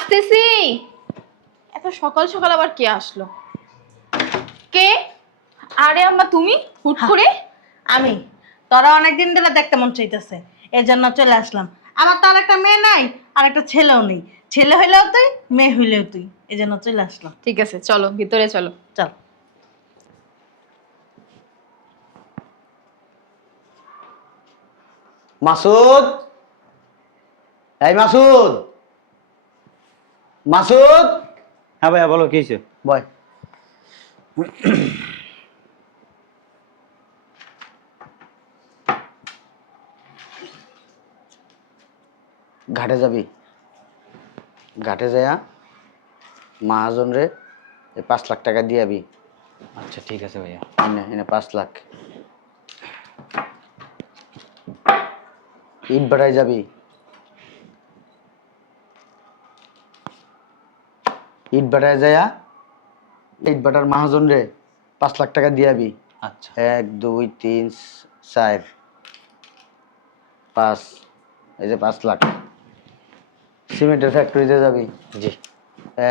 আসতেছি। এত সকাল সকাল আবার কে আসলো? কে? আরে আম্মা তুমি হুট করে? আমি তোরা অনেকদিন ধরে দেখতে মন চাইতেছে, এই জন্য চলে আসলাম। আমার তো আর একটা মেয়ে নাই, আর একটা ছেলেও নেই। ছেলে হইলেও তুই, মেয়ে হইলেও তুই, এই জন্য চলে আসলাম। ঠিক আছে চলো ভিতরে চলো। চল। মাসুদ, এই মাসুদ, মাসুদ, হ্যাঁ ভাইয়া বলো কি হয়েছে? বয়। ঘাটে যাবি, ঘাটে যায়া মহাজন রে 5 লাখ টাকা দিয়াবি। আচ্ছা ঠিক আছে ভাইয়া। এনে এনে 5 লাখ। ইট বাড়াই যাবি, ইট বাড়ায় যায়া ইট বাটার মহাজন রে 5 লাখ টাকা দিয়াবি। আচ্ছা 1 2 3 4 5, এই যে 5 লাখ। সিমেন্টের ফ্যাক্টরিতে যাবি। জি।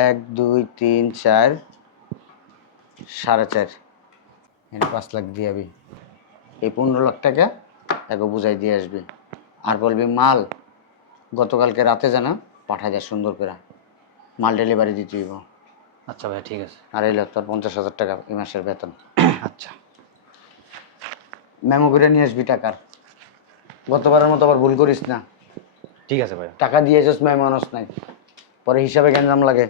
1 2 3 4 4.5, এনে 5 লাখ দিয়াবি। এই 15 লাখ টাকা তাকে বুঝাই দিয়ে আসবি। আর বলবি মাল গতকালকে রাতে জানা পাঠায় দেয় সুন্দর করে, মাল ডেলিভারি দিতে হইব। আচ্ছা ভাইয়া ঠিক আছে। আর এই তোর 50,000 টাকা এই মাসের বেতন। আচ্ছা মেমো করে নিয়ে আসবি টাকার। গতবারের মতো আবার ভুল করিস না। ঠিক আছে ভাইয়া। টাকা দিয়েছিস মেমো আনস নাই, পরে হিসাবে গ্যাঞ্জাম লাগে।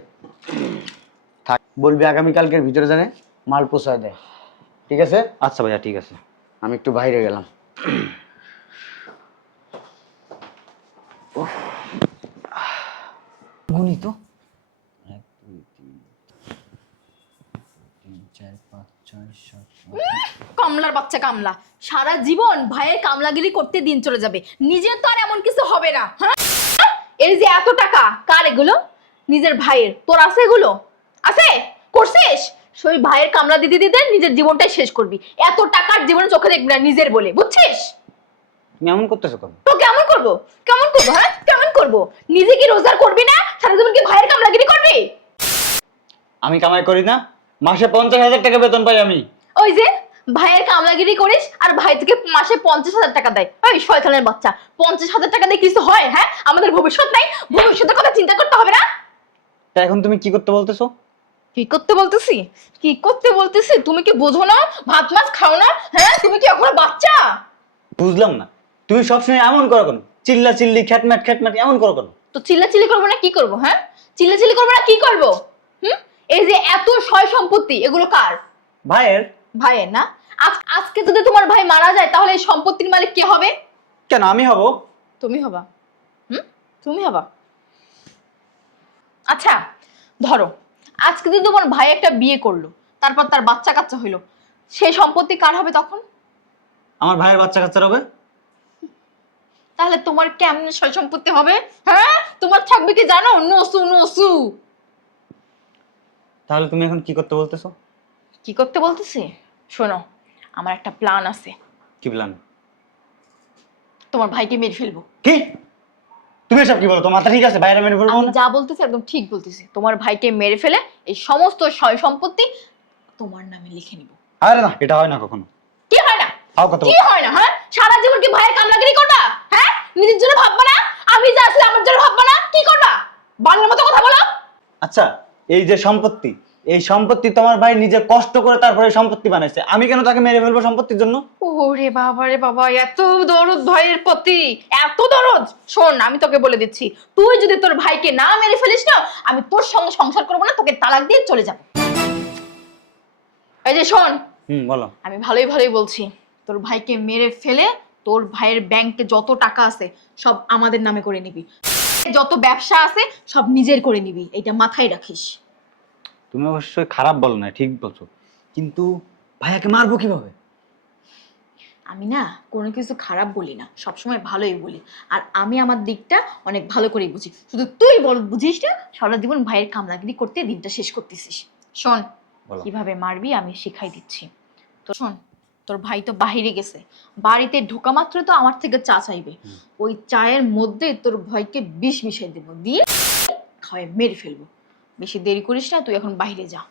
থাক, বলবি আগামীকালকের ভিতরে জানে মাল পৌঁছায় দেয়। ঠিক আছে? আচ্ছা ভাইয়া ঠিক আছে। আমি একটু বাইরে গেলাম। গুনি তো 1 2 3 4 5 6 7 কামলার বাচ্চা কামলা, সারা জীবন ভাইয়ের কামলাগিরি করতে দিন চলে যাবে, নিজের তো আর এমন কিছু হবে না। হ্যাঁ, এই যে এত টাকা কার এগুলো? নিজের ভাইয়ের। তোর আছে এগুলো? আছে? করছিস? সেই ভাইয়ের কামলা দিতে দিতে নিজের জীবনটাই শেষ করবি। এত টাকার জীবনে চোখে দেখবি না নিজের বলে, বুঝছিস? তুমি এমন করতেছো কেন? তো কেমন করবো? কেমন করবো? হ্যাঁ কেমন করবো? নিজে কি রোজগার করবি না, সারা জীবন কি ভাইয়ের কামলাগিরি করবি? আমি কামাই করি না? মাসে 50,000 টাকা বেতন পাই আমি। ওই যে ভাইয়ের কামলাগিরি করিস আর ভাই থেকে মাসে 50,000 টাকা দেয়। ওই শয়তানের বাচ্চা, 50,000 টাকা দিয়ে কিছু হয়? হ্যাঁ, আমাদের ভবিষ্যৎ নাই? ভবিষ্যতের কথা চিন্তা করতে হবে না? তা এখন তুমি কি করতে বলতেছো? কি করতে বলতেছি? কি করতে বলতেছি? তুমি কি বোঝো না? ভাত মাছ খাও না? হ্যাঁ, তুমি কি এখনো বাচ্চা? বুঝলাম না, তুমি সবসময় এমন করো কেন? চিল্লা চিল্লি খ্যাটম্যাট খ্যাটম্যাট এমন করো কেন? তো চিল্লাচিল্লি করবো না কি করবো? হ্যাঁ, চিল্লাচিল্লি করবো না কি করবো? হুম, এই যে এত সয় সম্পত্তি এগুলো কার? ভাইয়ের। ভাইয়ের না? আজকে যদি তোমার ভাই মারা যায় তাহলে এই সম্পত্তির মালিক কে হবে? কেন আমি হব? তুমি হবা। হুম, তুমি হবা। আচ্ছা ধরো আজকে যদি তোমার ভাই একটা বিয়ে করলো, তারপর তার বাচ্চা কাচ্চা হইলো, সেই সম্পত্তি কার হবে তখন? আমার ভাইয়ের বাচ্চা কাচ্চার হবে। তাহলে তোমার কেমনে সয় সম্পত্তি হবে? হ্যাঁ, তোমার থাকবে কি জানো? নসু নসু। তাহলে তুমি এখন কি করতে বলতেছো? কি করতে বলতেছি? শোনো, আমার একটা প্ল্যান আছে। কি প্ল্যান? তোমার ভাইকে মেরে ফেলবো। কি? তুমি এসব কি বলো? তোমার মাথা ঠিক আছে? বাইরে মেরে বলবো আমি না? যা বলতেছি একদম ঠিক বলতেছি। তোমার ভাইকে মেরে ফেলে এই সমস্ত সয় সম্পত্তি তোমার নামে লিখে নিব। আরে না, এটা হয় না কখনো। কি হয় না? হাও কথা কি বল। হয় না? হ্যাঁ, সারা জীবন কি ভাইয়ের কামলাগিরি করবা? হ্যাঁ, নিজের জন্য ভাববা না? আমি যা আছি আমার জন্য ভাববা না? কি করবা? বাংলার মতো কথা বলো। আচ্ছা, এই যে সম্পত্তি, এই সম্পত্তি তোমার ভাই নিজে কষ্ট করে তারপরে এই সম্পত্তি বানাইছে, আমি কেন তাকে মেরে ফেলবো সম্পত্তির জন্য? ওরে বাবা রে বাবা, এত দরদ ভাইয়ের প্রতি, এত দরদ। শোন, আমি তোকে বলে দিচ্ছি, তুই যদি তোর ভাইকে না মেরে ফেলিস না, আমি তোর সঙ্গে সংসার করবো না, তোকে তালাক দিয়ে চলে যাব। এই যে শোন, বলো। আমি ভালোই ভালোই বলছি, তোর ভাইকে মেরে ফেলে তোর ভাইয়ের ব্যাংকে যত টাকা আছে সব আমাদের নামে করে নিবি, যত ব্যবসা আছে সব নিজের করে নিবি, এটা মাথায় রাখিস। তুমি অবশ্যই খারাপ বলো না, ঠিক বলছো, কিন্তু ভাইয়াকে মারবো কিভাবে? আমি না কোনো কিছু খারাপ বলি না, সবসময় ভালোই বলি। আর আমি আমার দিকটা অনেক ভালো করেই বুঝি, শুধু তুই বুঝিস না, সারা জীবন ভাইয়ের কামলাগিরি করতে দিনটা শেষ করতেছিস। শোন, বলো। কিভাবে মারবি আমি শিখাই দিচ্ছি। তো শোন, তোর ভাই তো বাহিরে গেছে, বাড়িতে ঢোকা মাত্র তো আমার থেকে চা চাইবে। ওই চায়ের মধ্যে তোর ভাইকে বিষ মিশিয়ে দেবো, দিয়ে খাওয়াই মেরে ফেলবো। বেশি দেরি করিস না, তুই এখন বাইরে যা,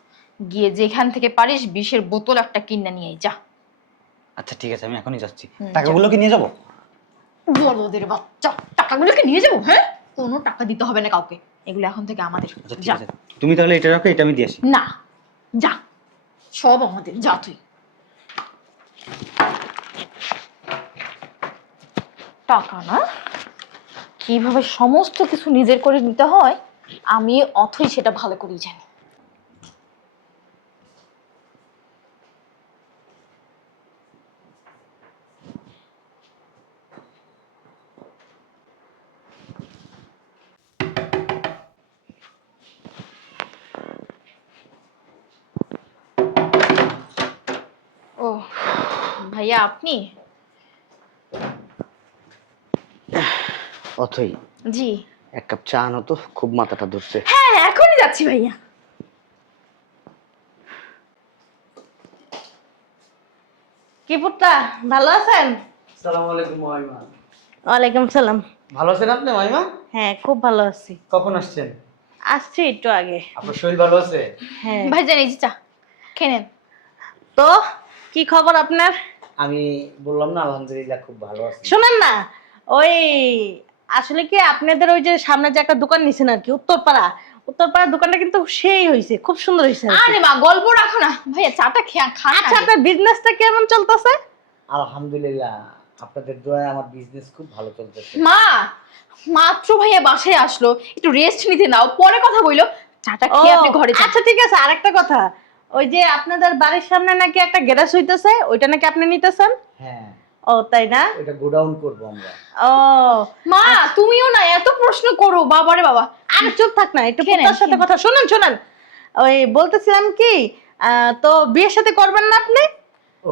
গিয়ে যেখান থেকে পারিস বিষের বোতল একটা কিনে নিয়ে আয়, যা। আচ্ছা ঠিক আছে, আমি এখনই যাচ্ছি। হুম, টাকাগুলো কি নিয়ে যাবো? বড়দের বাচ্চা, টাকাগুলোকে নিয়ে যাবো? হ্যাঁ, কোনো টাকা দিতে হবে না কাউকে, এগুলো এখন থেকে আমাদের। আচ্ছা ঠিক যা। আছে, তুমি তাহলে এটা রাখো, এটা আমি দিয়ে আসি। না, যা, সব আমাদের, যা তুই। টাকা না, কিভাবে সমস্ত কিছু নিজের করে নিতে হয় আমি অথই সেটা ভালো করেই জানি। ও ভাইয়া, আপনি? অথই, জি। এক কাপ চা আনো তো, খুব মাথাটা ধরছে। হ্যাঁ, এখনই যাচ্ছি ভাইয়া। কি পুত্রা, ভালো আছেন? আসসালামু আলাইকুম মাইমা। ওয়ালাইকুম সালাম। ভালো আছেন আপনি মাইমা? হ্যাঁ, খুব ভালো আছি। কখন আসছেন? আসছি একটু আগে। আপনার শরীর ভালো আছে? হ্যাঁ। ভাইজান, এই যে চা খেয়ে নেন। তো কি খবর আপনার? আমি বললাম না, আলহামদুলিল্লাহ খুব ভালো আছি। শোনেন না, ওই আসলে কি আপনাদের ওই যে সামনে যে একটা দোকান নিছেন আর কি, উত্তরপাড়ার দোকানটা কিন্তু সেই হয়েছে, খুব সুন্দর হয়েছে আর কি। আরে মা, গল্প রাখো না, ভাইয়া চাটা খান। আচ্ছা, আপনার বিজনেসটা কেমন চলতেছে? আলহামদুলিল্লাহ, আপনাদের দোয়ায় আমার বিজনেস খুব ভালো চলতেছে। মা, মাত্র ভাইয়া বাসায় আসলো, একটু রেস্ট নিতে নাও, পরে কথা বইলো। চাটা খেয়ে আপনি ঘরে যান। আচ্ছা ঠিক আছে, আরেকটা কথা, ওই যে আপনাদের বাড়ির সামনে নাকি একটা গ্যারেজ হইতেছে, ওইটা নাকি আপনি নিতেছেন? হ্যাঁ, ও তাই না? এটা গোডাউন করব আমরা। ও মা, তুমিও না এত প্রশ্ন করো, বাবারে বাবা। আর চুপ থাক না, একটু খেয়ে নেন, পুত্রার সাথে খেয়ে কথা শুনুন। ওই বলতেছিলাম কি, তো বিয়ের সাথে করবেন না আপনি? ও,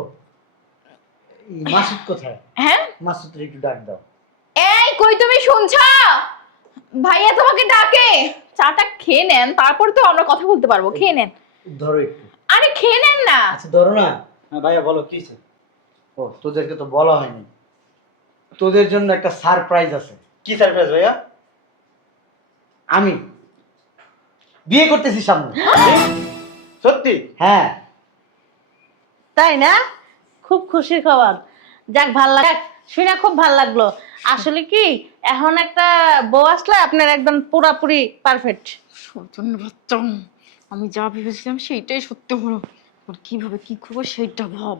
এই মাসুদ কোথায়? হ্যাঁ, মাসুদের একটু ডাক দাও। এই কই তুমি শুনছো? ভাইয়া তোমাকে ডাকে। চাটা খেয়ে নেন, তারপর তো আমরা কথা বলতে পারবো। খেয়ে নেন। ধরো একটু। আরে খেয়ে নেন না। আচ্ছা ধরো না। হ্যাঁ ভাইয়া বলো, কি হয়েছে? ও, তোদেরকে তো বলা হয়নি, তোদের জন্য একটা সারপ্রাইজ আছে। কি সারপ্রাইজ ভাইয়া? আমি বিয়ে করতেছি সামনে। সত্যি? হ্যাঁ। তাই না? খুব খুশির খবর। যাক, ভাল লাগ শুনে খুব ভাল লাগলো। আসলে কি, এখন একটা বউ আসলে আপনার একদম পুরাপুরি পারফেক্ট। সৌজন্য বাচ্চা, আমি যা ভেবেছিলাম সেইটাই সত্য হলো। ওর কিভাবে কি করবো সেইটা ভাব।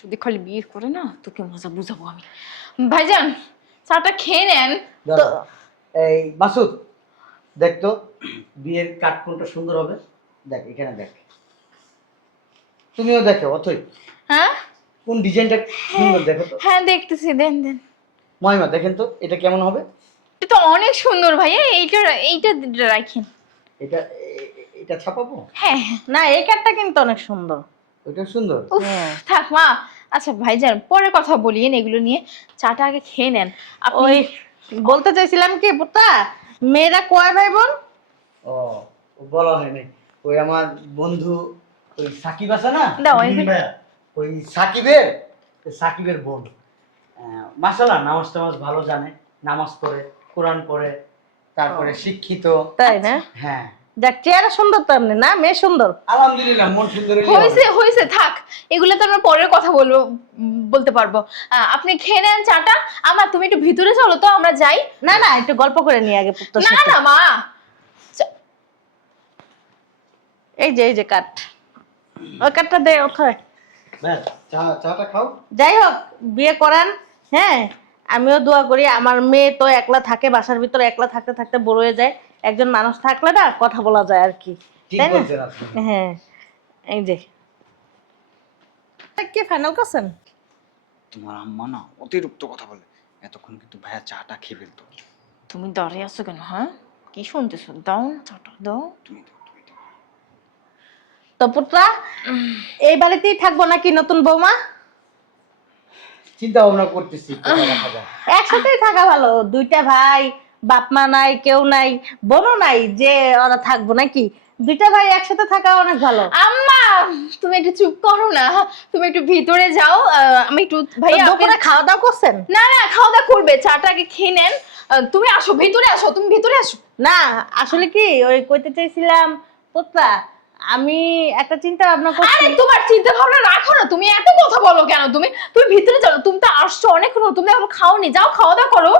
যদি খালি বিয়ে করে না, তোকে মজা বুঝাবো আমি। ভাইজান, চাটা খেয়ে নেন। ধরো। এই মাসুদ, দেখ তো বিয়ের কাঠ কোনটা সুন্দর হবে। দেখ এখানে, দেখ। তুমিও দেখো অথই, হ্যাঁ কোন ডিজাইনটা সুন্দর দেখো তো। হ্যাঁ, দেখতেছি, দেন দেন। মহিমা দেখেন তো এটা কেমন হবে। এটা তো অনেক সুন্দর ভাইয়া, এইটা এইটা রাখেন। এটা এটা ছাপাবো। হ্যাঁ হ্যাঁ। না, এই কাঠটা কিন্তু অনেক সুন্দর। ওইটা সুন্দর। উফ, থাক মা। আচ্ছা ভাইজান, পরে কথা বলিয়েন এগুলো নিয়ে, চাটা আগে খেয়ে নেন। আপনি ওই বলতে চাইছিলাম কি পুত্রা, মেয়েরা কয় ভাই বোন? ও, ও বলা হয়নি। ওই আমার বন্ধু, ওই সাকিব আছে না, দাও, ভাইয়া, ওই সাকিবের বোন। মাশাআল্লাহ, নামাজ টামাজ ভালো জানে, নামাজ পড়ে, কোরআন পড়ে, তারপরে শিক্ষিত। তাই না? হ্যাঁ, যাক, চেহারা সুন্দর তো এমনি না, মেয়ে সুন্দর। আলহামদুলিল্লাহ, মন সুন্দর হইলেই হয়েছে হবে। হয়েছে, থাক, এগুলো তো আমরা পরের কথা বলবো, বলতে পারবো। আপনি খেয়ে নেন চাটা। আমার তুমি একটু ভিতরে চলো তো, আমরা যাই। না না, একটু গল্প করে নিয়ে আগে পুত্রের না সাথে। না মা। এই যে কাঠ, ওই কাঠটা দে ওখানে। ব্যাস, চাটা খাও। যাই হোক, বিয়ে করান। হ্যাঁ, আমিও দোয়া করি, আমার মেয়ে তো একলা থাকে বাসার ভিতরে, একলা থাকতে থাকতে বড় হয়ে যায়। একজন মানুষ থাকলে না কথা বলা যায় আর কি, ঠিক তাই না? বলছেন আপনি। হ্যাঁ, এই যে কে ফাইনাল করছেন? তোমার আম্মা না অতিরিক্ত কথা বলে, এতক্ষণ কিন্তু ভাইয়া চাটা খেয়ে ফেলতো। তুমি দাঁড়িয়ে আছো কেন? হ্যাঁ, কি শুনতেছো? দাও না চাটা, দাও। তুমি দাও, তুমি দাও। তো পুত্রা, এই বাড়িতেই থাকবো নাকি নতুন বৌমা? চিন্তা ভাবনা করতেছি কোথায় রাখা যায়। একসাথেই থাকা ভালো, দুইটা ভাই, বাপ মা নাই, কেউ নাই, বোনও নাই যে ওরা থাকবো নাকি? দুইটা ভাই একসাথে থাকা অনেক ভালো। আম্মা তুমি একটু চুপ করো না, তুমি একটু ভিতরে যাও, আমি একটু ভাইয়া তো দুপুরে খাওয়া দাওয়া করছেন? না না, খাওয়া দাওয়া করবে, চাটা আগে খেয়ে নেন। তুমি আসো, ভিতরে আসো, তুমি ভিতরে আসো। না আসলে কি ওই কইতে চাইছিলাম পুত্রা, আমি একটা চিন্তা ভাবনা করছি। আরে তোমার চিন্তা ভাবনা রাখো না, তুমি এত কথা বলো কেন? তুমি তুমি ভিতরে চলো, তুমি তো আসছো অনেকক্ষণ, তুমি এখন খাওনি, যাও খাওয়া দাওয়া করো।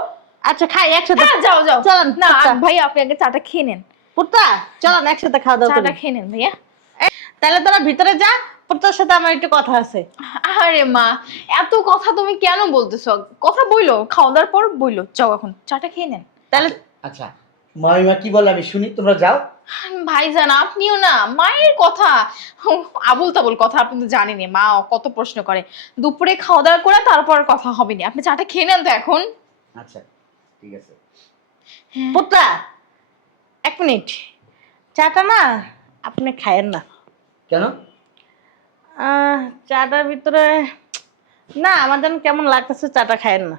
আচ্ছা খাই একসাথে। হ্যাঁ যাও যাও। চলেন না পুত্রা। ভাই আপনি আগে চাটা খেয়ে নেন, পুত্রা চলেন একসাথে খাওয়া দাওয়া চাটা করি। খেয়ে নেন ভাইয়া। তাহলে তোরা ভিতরে যা, পুত্রার সাথে আমার একটু কথা আছে। আরে মা এত কথা তুমি কেন বলতেছো? কথা বইলো, খাওয়া দাওয়ার পর বইলো, যাও এখন চাটা খেয়ে নেন। তাহলে আচ্ছা মামিমা কি বলে আমি শুনি, তোমরা যাও। ভাইজান আপনিও না মায়ের কথা আবুল তাবুল কথা, আপনি তো জানেনই মা কত প্রশ্ন করে। দুপুরে খাওয়া দাওয়া করে তারপর কথা হবে না, আপনি চাটা খেয়ে নেন তো এখন। আচ্ছা ঠিক আছে। পুত্রা এক মিনিট, চাটা না আপনি খায়েন না। কেন? চাটার ভিতরে না আমার যেন কেমন লাগতেছে, চাটা খায়েন না।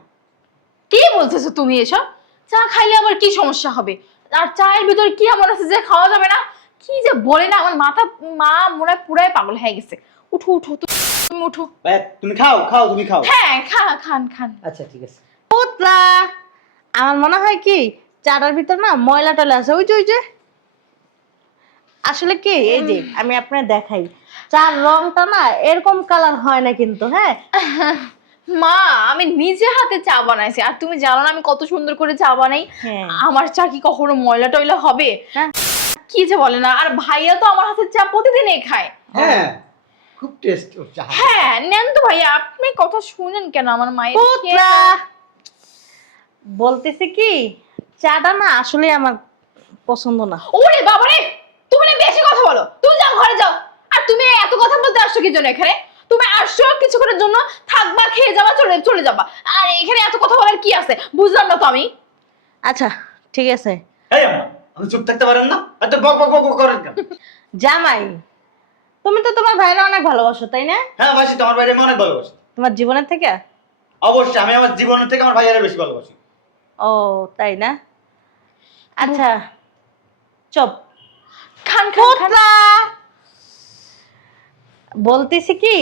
কি বলতেছো তুমি এসব? চা খাইলে আবার কি সমস্যা হবে? আর চায়ের ভিতরে কি এমন আছে যে খাওয়া যাবে না? কি যে বলে না, আমার মাথা মা মনে হয় পুরাই পাগল হয়ে গেছে। উঠো উঠো তুমি উঠো। ভাই তুমি খাও খাও, তুমি খাও। হ্যাঁ খান খান। আচ্ছা ঠিক আছে। পুত্রা আমার মনে হয় কি চাটার ভিতর না ময়লা টয়লা আছে, ওই যে ওই যে। আসলে কি এই যে আমি আপনার দেখাই, চার রংটা না এরকম কালার হয় না কিন্তু। হ্যাঁ মা আমি নিজে হাতে চা বানাইছি, আর তুমি জানো না আমি কত সুন্দর করে চা বানাই। হ্যাঁ। আমার চা কি কখনো ময়লা টয়লা হবে? হ্যাঁ। কি যে বলে না, আর ভাইয়া তো আমার হাতের চা প্রতিদিনই খায়। হ্যাঁ খুব টেস্ট চা। হ্যাঁ নেন তো ভাইয়া, আপনি কথা শুনেন কেন আমার মায়ের? পুত্রা বলতেছি কি চাটা না আসলে আমার পছন্দ না। ওরে বাবারে, তুমি না বেশি কথা বলো, তুমি যাও ঘরে যাও। আর তুমি এত কথা বলতে আসছো কি জন্য এখানে? তুমি আসছো কিছুক্ষণের জন্য, থাকবা, খেয়ে যাবা, চলে চলে যাবা, আর এখানে এত কথা বলার কি আছে? বুঝলাম না তো আমি। আচ্ছা ঠিক আছে। এই আম্মা আপনি চুপ থাকতে পারেন না? এত বক বক বক করেন কেন? জামাই তুমি তো তোমার ভাইরা অনেক ভালোবাসো তাই না? হ্যাঁ ভাই, তোমার ভাইরে আমি অনেক ভালোবাসি। তোমার জীবনের থেকে? অবশ্যই আমি আমার জীবনের থেকে আমার ভাইয়ারে বেশি ভালোবাসি। ও তাই না? আচ্ছা চুপ। খান খান খান। পুত্রা বলতেছি কি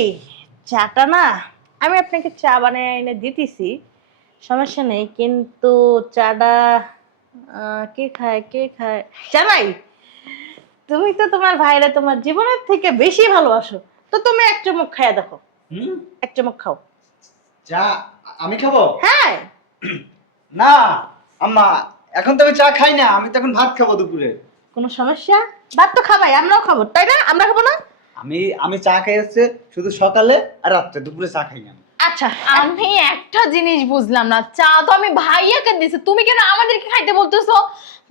চাটা না আমি আপনাকে চা বানিয়ে এনে দিতেছি, সমস্যা নেই, কিন্তু চাটা কে খায় কে খায়? জামাই তুমি তো তোমার ভাইরা তোমার জীবনের থেকে বেশি ভালোবাসো, তো তুমি এক চুমুক খাইয়া দেখো। এক চুমুক খাও। চা আমি খাবো? হ্যাঁ। না আম্মা, এখন তো আমি চা খাই না, আমি তো এখন ভাত খাবো দুপুরে। কোনো সমস্যা? ভাত তো খাবাই, আমরাও খাবো তাই না? আমরা খাবো না? আমি চা খাই হচ্ছে শুধু সকালে আর রাত্রে, দুপুরে চা খাই না। আচ্ছা আমি একটা জিনিস বুঝলাম না, চা তো আমি ভাইয়াকে দিছি, তুমি কেন আমাদেরকে খাইতে বলতেছো?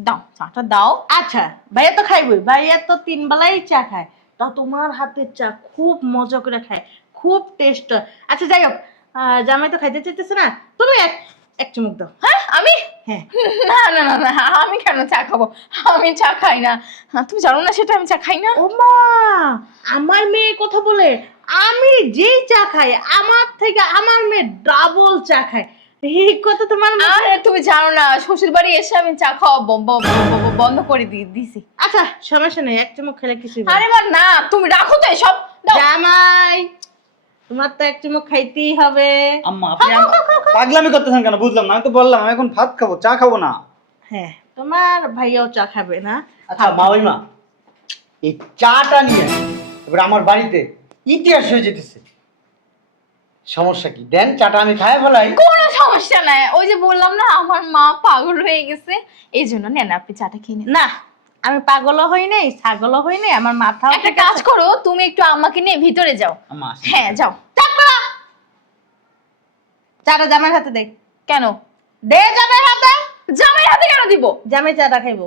দাও চাটা দাও। আচ্ছা ভাইয়া তো খাইবই, ভাইয়া তো 3 বেলাই চা খায়, তা তোমার হাতের চা খুব মজা করে খায়, খুব টেস্ট। আচ্ছা যাই হোক, জামাই তো খাইতে চাইতেছে না, তুমি এক এক চুমুক দাও। হ্যাঁ আমি? হ্যাঁ। না না না না, আমি কেন চা খাবো? আমি চা খাই না। তুমি জানো না সেটা, আমি চা খাই না। ও মা, আমার মেয়ে কথা বলে, আমি যেই চা খাই আমার থেকে আমার মেয়ে ডাবল চা খায়, এই কথা তোমার আরে তুমি জানো না, শ্বশুর বাড়ি এসে আমি চা খাওয়া বন্ধ করে দিছি। আচ্ছা সমস্যা নেই, এক চুমুক খেলে কিছু। আরে মা না, তুমি রাখো তো এসব, দাও। জামাই তোমার তো এক চুমুক খাইতেই হবে। আম্মা আপনি পাগলামি করতেছেন কেন বুঝলাম না, আমি তো বললাম আমি এখন ভাত খাবো, চা খাবো না। হ্যাঁ তোমার ভাইয়াও চা খাবে না? আচ্ছা মামিমা, এই চাটা নিয়ে এবার আমার বাড়িতে ইতিহাস হয়ে যেতেছে। সমস্যা কি? দেন চাটা আমি খাই ফেলাই। কোনো সমস্যা নাই, ওই যে বললাম না আমার মা পাগল হয়ে গেছে, এই জন্য নেন আপনি চাটা খেয়ে নেন। না আমি পাগলও হই নাই, ছাগলও হই নাই, আমার মাথাও একটা ঠিক কাজ আছে। করো, তুমি একটু আম্মাকে নিয়ে ভিতরে যাও। আম্মা আসেন। হ্যাঁ যাও। চাটা জামাইয়ের হাতে দে। কেন? দে জামাইয়ের হাতে। জামাই হাতে কেন দিব? জামাই চাটা খাইবো।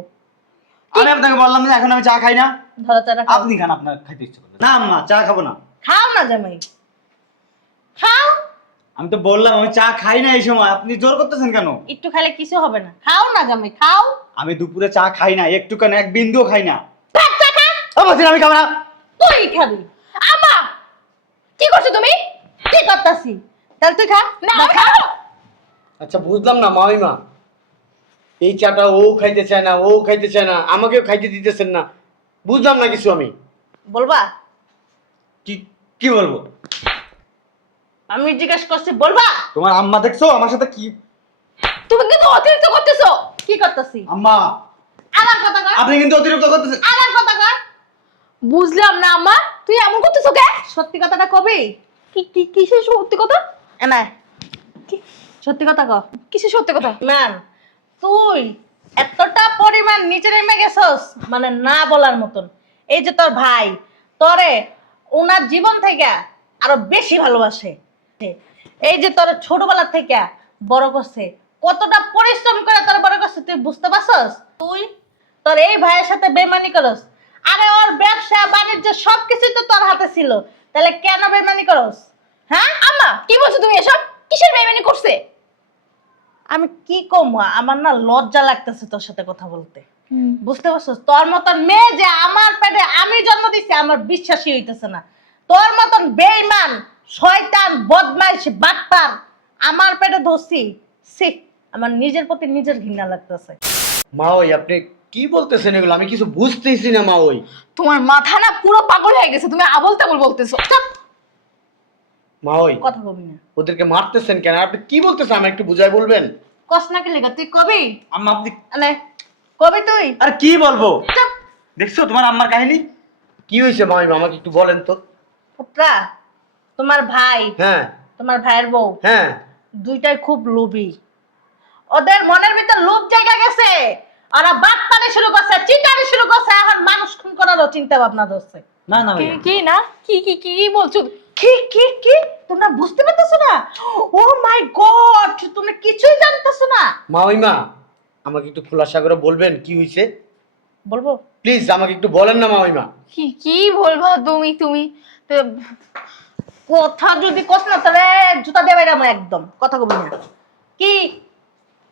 আমি আপনাকে বললাম যে এখন আমি চা খাই না, ধরো চাটা খাও। আপনি খান, আপনার খাইতে ইচ্ছে করবে না। আম্মা চা খাবো না। খাও না জামাই, খাও। আমি তো বললাম আমি চা খাই না এই সময়, আপনি জোর করতেছেন কেন? একটু খাইলে কিছু হবে না, খাও না জামাই খাও। আমি দুপুরে চা খাই না, একটু কেন, এক বিন্দুও খাই না। আমি খাবো না। তুই খাবি। আম্মা কি করছো তুমি? কি করতাছি? তাহলে তুই খা। না না, আমি খাবো না। আচ্ছা বুঝলাম না মামিমা, এই চাটা ও খাইতে চায় না, ও খাইতে চায় না, আমাকেও খাইতে দিতেছেন না, বুঝলাম না কিছু আমি। বলবা? কি কি বলবো? আমি জিজ্ঞেস করছি, বলবা? তোমার আম্মা দেখছো আমার সাথে কি? তুমি কিন্তু অতিরিক্ত করতেছো। কি করতেছি? আম্মা আমার কথা কর, আপনি কিন্তু অতিরিক্ত করতেছেন। আমার কথা কর। বুঝলাম না আম্মা, তুই এমন করতেছো কে? সত্যি কথাটা কবি? কি কি কিসের সত্যি কথা? এনা সত্যি কথা কর। কিসের সত্যি কথা? ম্যাম, তুই এতটা পরিমাণ নিচে নেমে গেছস, মানে না বলার মতন। এই যে তোর ভাই তোরে ওনার জীবন থেকে আরো বেশি ভালোবাসে। এই যে তোর ছোটবেলা থেকে বড় করছে, কতটা পরিশ্রম করে তোর বড় করছে তুই বুঝতে পারছস? তুই তোর এই ভাইয়ের সাথে বেমানি করস। আরে ওর ব্যবসা বাণিজ্য সবকিছু তো তোর হাতে ছিল, তাহলে কেন বেমানি করস? হ্যাঁ আম্মা কি বলছো তুমি এসব? কিসের বেইমানি করছে? আমি কি কম, আমার না লজ্জা লাগতেছে তোর সাথে কথা বলতে। বুঝতে পারছিস? তোর মতন মেয়ে যে আমার পেটে আমি জন্ম দিছি আমার বিশ্বাসই হইতেছে না। তোর মতন বেঈমান, শয়তান, বদমাইশ, বাটপার আমার পেটে ধরছি, সি আমার নিজের প্রতি নিজের ঘৃণা লাগতেছে। মা ওই আপনি কি বলতেছেন এগুলো? আমি কিছু বুঝতেইছি না মা ওই। তোমার মাথা না পুরো পাগল হয়ে গেছে, তুমি আবল তাবল বলতেছো। চুপ, মা ওই কথা কবি না। ওদেরকে মারতেছেন কেন? আপনি কি বলতেছেন আমি একটু বুঝাই বলবেন? কস না কি লেগা তুই কবি? আম্মা আপনি আনে কবি তুই? আর কি বলবো? চুপ। দেখছো তোমার আম্মার কাহিনী? কি হয়েছে মা? আমাকে একটু বলেন তো। পুত্রা, তোমার ভাই, হ্যাঁ তোমার ভাইয়ের বউ হ্যাঁ। দুইটাই খুব লোভী। ওদের মনের ভিতর লোভ জায়গা গেছে, ওরা বাটপানি শুরু করছে, চিটারি শুরু করছে, এখন মানুষ খুন করারও চিন্তা ভাবনা করছে। না না কি ভাইয়া। কি না কি কি কি কি বলছো? কি কি কি তোমরা বুঝতে পারতেছো না? ও মাই গড, তোমরা কিছুই জানতেছো না। মা ওই মা আমাকে একটু খোলাসা করে বলবেন কি হয়েছে? বলবো? প্লিজ আমাকে একটু বলেন না মা ওই মা। কি কি বলবা তুমি তুমি তো? কথা যদি কস না তাহলে জুতা দিয়ে বাইরে আমার একদম কথা কবি না। কি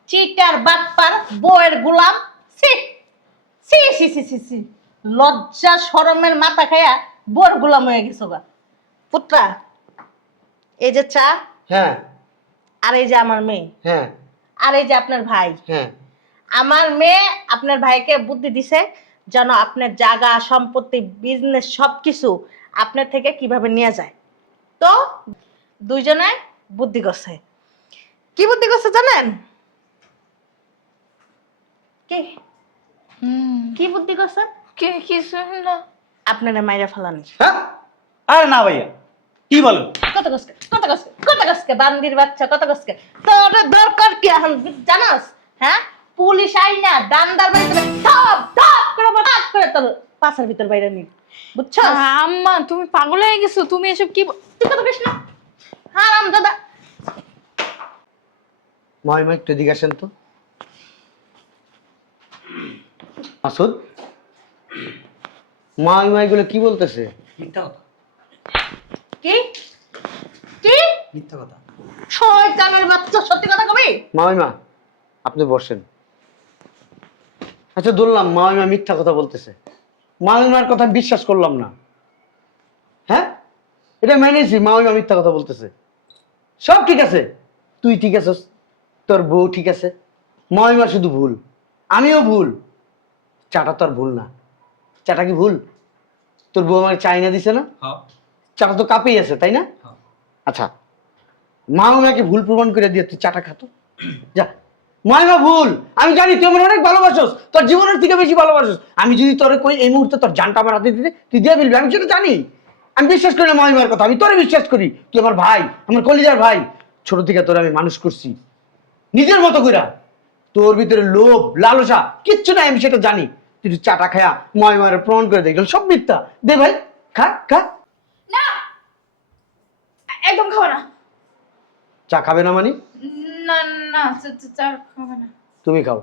চিটার বাটপার বউয়ের গোলাম, সি সি সি সি সি সি, লজ্জা শরমের মাথা খায়া বউয়ের গোলাম হয়ে গেছো গা। পুত্রা, এই যে চা, হ্যাঁ আর এই যে আমার মেয়ে, হ্যাঁ আর এই যে আপনার ভাই। হ্যাঁ। আমার মেয়ে আপনার ভাইকে বুদ্ধি দিছে যেন আপনার জায়গা সম্পত্তি বিজনেস সবকিছু আপনার থেকে কিভাবে নিয়ে যায়। তো দুইজনে বুদ্ধি করছে। কি বুদ্ধি করছে জানেন? কি কি বুদ্ধি করছে? কি কিছু না। আপনারা মাইরা ফেলানি। হ্যাঁ আরে না ভাইয়া, কি বলেন? কত কসকে কত কসকে কত কসকে বান্দির বাচ্চা, কত কসকে তোর দরকার কি এখন জানাস? হ্যাঁ, পুলিশ আইনা ডান্ডার বাইরে ধপ ধপ করে বাট করে তোর পাশের ভিতর বাইরে নি, বুঝছো? আম্মা তুমি পাগল হয়ে গেছো, তুমি এসব কি তুই কত কৃষ্ণ হারাম দাদা। মা ওই মা একটু এদিকে আসেন তো। মাসুদ, মা ওই মা এগুলো কি বলতেছে? মিথ্যা কথা, কি কি মিথ্যা কথা। শয়তানের বাচ্চা, সত্যি কথা কবি? মা ওই মা আপনি বসেন। আচ্ছা ধরলাম মা ওই মা মিথ্যা কথা বলতেছে, মা ওই মার কথা আমি বিশ্বাস করলাম না। হ্যাঁ এটা মেনেছি, মা ওই মা মিথ্যা কথা বলতেছে। সব ঠিক আছে, তুই ঠিক আছিস, তোর বউ ঠিক আছে, মা ওই মা শুধু ভুল, আমিও ভুল। চাটা তোর ভুল না। চাটা কি ভুল? তোর বউ আমাকে চাইনা দিছে না? হ্যাঁ চাটা তো কাঁপেই আছে তাই না? হ্যাঁ। আচ্ছা মা ওনাকে ভুল প্রমাণ করে দিয়ে তুই চাটা খাতো যা। মাইমা ভুল, আমি জানি তুই আমার অনেক ভালোবাসোস, তোর জীবনের থেকে বেশি ভালোবাসোস। আমি যদি তোরে কই এই মুহূর্তে তোর জানটা আমার হাতে দিতে তুই দিয়ে ফেলবি, আমি সেটা জানি। আমি বিশ্বাস করি না মাইমার কথা, আমি তোরে বিশ্বাস করি। তুই আমার ভাই, আমার কলিজার ভাই। ছোট থেকে তোরে আমি মানুষ করছি নিজের মতো কইরা। তোর ভিতরে লোভ লালসা কিচ্ছু নাই, আমি সেটা জানি। তুই একটু চাটা খায়া মাইমার প্রমাণ করে দেখলাম সব মিথ্যা। দে ভাই খা খা। না, একদম খাওয়া না। চা খাবে না মানে? না না, চা খাবে না। তুমি খাও।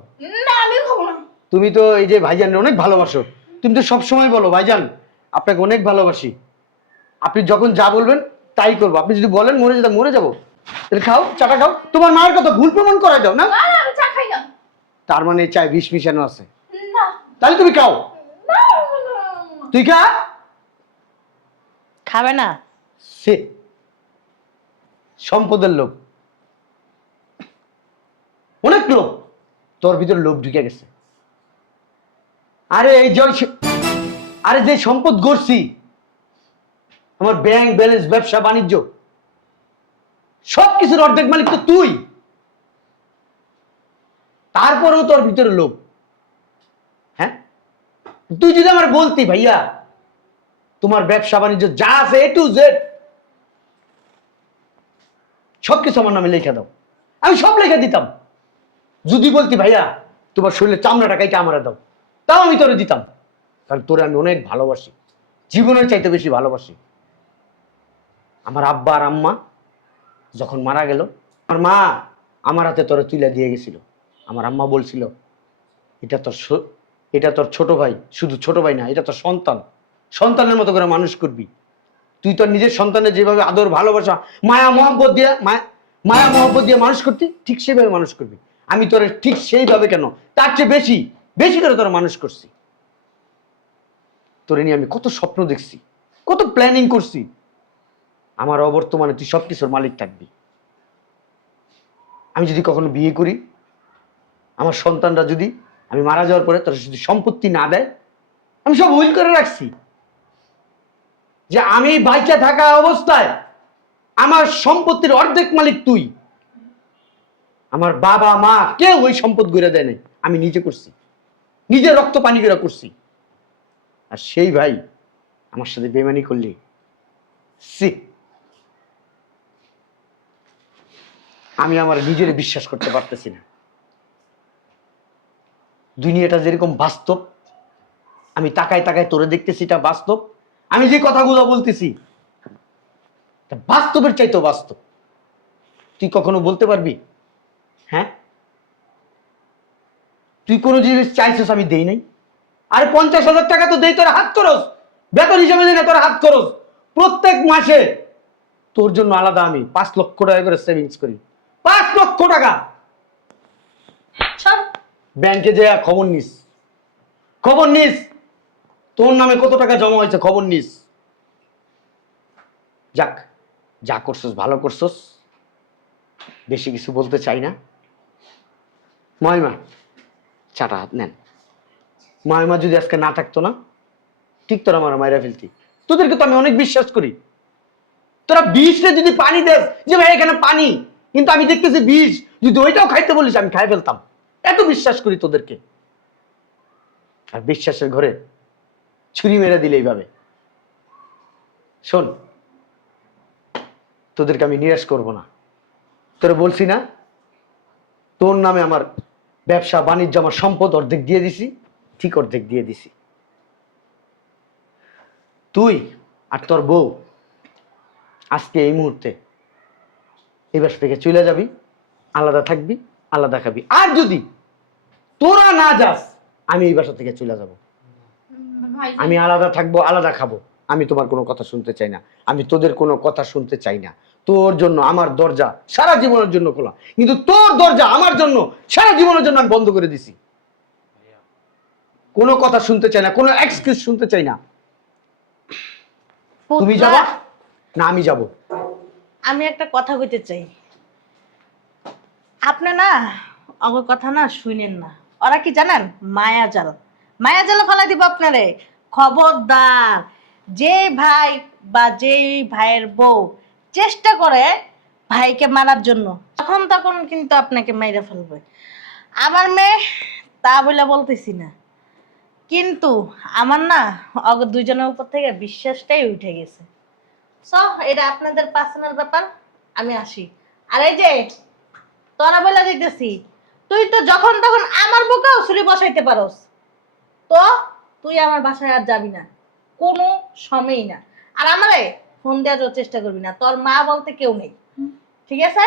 না আমি খাবো না। তুমি তো এই যে ভাইজান অনেক ভালোবাসো, তুমি তো সব সময় বলো ভাইজান আপনাকে অনেক ভালোবাসি, আপনি যখন যা বলবেন তাই করবো। আপনি যদি বলেন মরে যেতে মরে যাবো। তাহলে খাও, চাটা খাও, তোমার মায়ের কথা ভুল প্রমাণ করাই দাও না। না না, আমি চা খাই না। তার মানে এই চায় বিষ মিশানো আছে, না তাহলে তুমি খাও। না, তুই খা। খাবে না? সে সম্পদের লোভ, অনেক লোভ, তোর ভিতরে লোভ ঢুকে গেছে। আরে এই জয় আরে যে সম্পদ গড়ছি, আমার ব্যাংক ব্যালেন্স, ব্যবসা বাণিজ্য, সবকিছুর অর্ধেক মালিক তো তুই। তারপরেও তোর ভিতরে লোভ। হ্যাঁ, তুই যদি আমার বলতি ভাইয়া তোমার ব্যবসা বাণিজ্য যা আছে A to Z সবকিছু আমার নামে লেখা দাও, আমি সব লেখা দিতাম। যদি বলতি ভাইয়া তোমার শরীরের চামড়াটা কাইটা আমারে দাও, তাও আমি তোরে দিতাম। কারণ তোরে আমি অনেক ভালোবাসি, জীবনের চাইতে বেশি ভালোবাসি। আমার আব্বা আর আম্মা যখন মারা গেল, আমার মা আমার হাতে তোরে তুলে দিয়ে গেছিল। আমার আম্মা বলছিল, এটা তোর ছোট ভাই, শুধু ছোট ভাই না, এটা তোর সন্তান, সন্তানের মতো করে মানুষ করবি। তুই তোর নিজের সন্তানের যেভাবে আদর ভালোবাসা মায়া মহব্বত দিয়ে মানুষ করতি, ঠিক সেভাবে মানুষ করবি। আমি তোরে ঠিক সেইভাবে কেন, তার চেয়ে বেশি বেশি করে তোরা মানুষ করছি। তোরে নিয়ে আমি কত স্বপ্ন দেখছি, কত প্ল্যানিং করছি। আমার অবর্তমানে তুই সবকিছুর মালিক থাকবি। আমি যদি কখনো বিয়ে করি, আমার সন্তানরা যদি আমি মারা যাওয়ার পরে তোর যদি সম্পত্তি না দেয়, আমি সব উইল করে রাখছি যে আমি বাইচা থাকা অবস্থায় আমার সম্পত্তির অর্ধেক মালিক তুই। আমার বাবা মা কেউ ওই সম্পদ গড়ে দেয় নাই, আমি নিজে করছি, নিজে রক্ত পানি করে করছি। আর সেই ভাই আমার সাথে বেমানি করলি, সি, আমি আমার নিজের বিশ্বাস করতে পারতেছি না। দুনিয়াটা যেরকম বাস্তব, আমি তাকায় তাকায় তোরে দেখতেছি, এটা বাস্তব। আমি যে কথাগুলো বলতেছি বাস্তবের চাইতো বাস্তব। তুই কখনো বলতে পারবি, হ্যাঁ তুই কোনো জিনিস চাইছিস আমি দেই নাই? আরে 50,000 টাকা তো দেই, তোর হাত খরচ, বেতন হিসাবে দেই না, তোর হাত খরচ। প্রত্যেক মাসে তোর জন্য আলাদা আমি 5 লক্ষ টাকা করে সেভিংস করি, 5 লক্ষ টাকা। ব্যাংকে যে খবর নিস, খবর নিস তোর নামে কত টাকা জমা হয়েছে, খবর নিস। যাক, যা করছস ভালো করছস, বেশি কিছু বলতে চাই না। মহিমা চাটা হাত নেন। মহিমা যদি আজকে না থাকতো না, ঠিক তোরা আমার মায়েরা ফেলতি। তোদেরকে তো আমি অনেক বিশ্বাস করি। তোরা বিষটা যদি পানি দেস যে ভাই এখানে পানি, কিন্তু আমি দেখতেছি বিষ, যদি ওইটাও খাইতে বলিস আমি খাই ফেলতাম। এত বিশ্বাস করি তোদেরকে। আর বিশ্বাসের ঘরে ছুরি মেরে দিলে এইভাবে। শোন, তোদেরকে আমি নিরাশ করব না। তোরা বলছি না তোর নামে আমার ব্যবসা বাণিজ্য, আমার সম্পদ অর্ধেক দিয়ে দিছি, ঠিক অর্ধেক দিয়ে দিছি। তুই আর তোর বউ আজকে এই মুহূর্তে এই বাসা থেকে চলে যাবি, আলাদা থাকবি, আলাদা খাবি। আর যদি তোরা না যাস, আমি এই বাসা থেকে চলে যাব। আমি আলাদা থাকবো, আলাদা খাবো। আমি তোমার কোনো কথা শুনতে চাই না, আমি তোদের কোনো কথা শুনতে চাই না। তোর জন্য আমার দরজা সারা জীবনের জন্য খোলা, কিন্তু তোর দরজা আমার জন্য সারা জীবনের জন্য আমি বন্ধ করে দিছি। কোনো কথা শুনতে চাই না, কোনো এক্সকিউজ শুনতে চাই না। তুমি যাবা না আমি যাব? আমি একটা কথা কইতে চাই। আপনি না অগ কথা না শুনেন না। ওরা কি জানেন? মায়াজাল, মায়াজালে ফেলাই দিব আপনারে। খবরদার, যে ভাই বা যে ভাইয়ের বউ চেষ্টা করে ভাইকে মারার জন্য, তখন তখন কিন্তু আপনাকে মাইরা ফেলবে। আমার মেয়ে তা বলে বলতেছি না, কিন্তু আমার না অগ দুইজনের উপর থেকে বিশ্বাসটাই উঠে গেছে। সব এটা আপনাদের পার্সোনাল ব্যাপার, আমি আসি। আর এই যে তোরা বলে দিতেছি, তুই তো যখন তখন আমার বুকেও ছুরি বসাইতে পারোস, তো তুই আমার বাসায় আর যাবি না, কোনো সময়ই না। আর আমারে ফোন দেওয়ার চেষ্টা করবি না, তোর মা বলতে কেউ নেই, ঠিক আছে?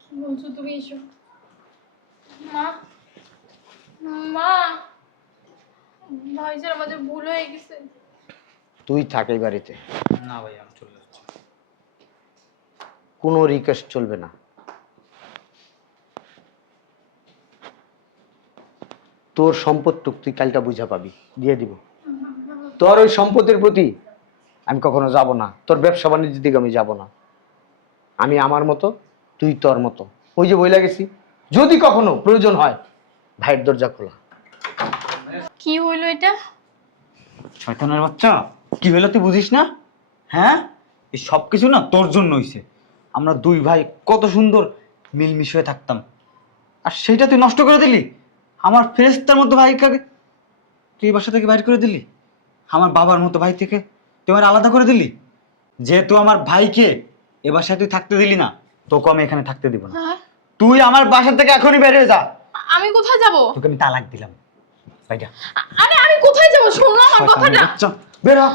কি বলছো তুমি এসব? মা, মা, ভাইজান আমাদের ভুল হয়ে গেছে। তুই থাক এই বাড়িতে, না ভাই আমি চলে যাচ্ছি। কোনো রিকোয়েস্ট চলবে না। তোর সম্পদটুক তুই কালটা বুঝা পাবি, দিয়ে দিব। তোর ওই সম্পত্তির প্রতি আমি কখনো যাব না, তোর ব্যবসা বাণিজ্যের দিকে আমি যাব না। আমি আমার মতো, তুই তোর মতো। ওই যে বইলা গেছি, যদি কখনো প্রয়োজন হয় ভাইয়ের দরজা খোলা। কি হইলো এটা? শয়তানের বাচ্চা, কি হলো তুই বুঝিস না? হ্যাঁ, এই সব কিছু না তোর জন্য হইছে। আমরা দুই ভাই কত সুন্দর মিলমিশ হয়ে থাকতাম, আর সেইটা তুই নষ্ট করে দিলি। আমার ফেরেশতার মতো ভাইকে তুই এই বাসা থেকে বাইর করে দিলি, আমার বাবার মতো ভাই থেকে তুই আমার আলাদা করে দিলি। যেহেতু আমার ভাইকে এ বাসায় তুই থাকতে দিলি না, তোকে আমি এখানে থাকতে দিব না। হ্যাঁ? তুই আমার বাসা থেকে এখনই বের হয়ে যা। আমি কোথায় যাব? তোকে আমি তালাক দিলাম, ভাইটা আরে আমি কোথায় যাব? শোনো আমার কথাটা। বের হ।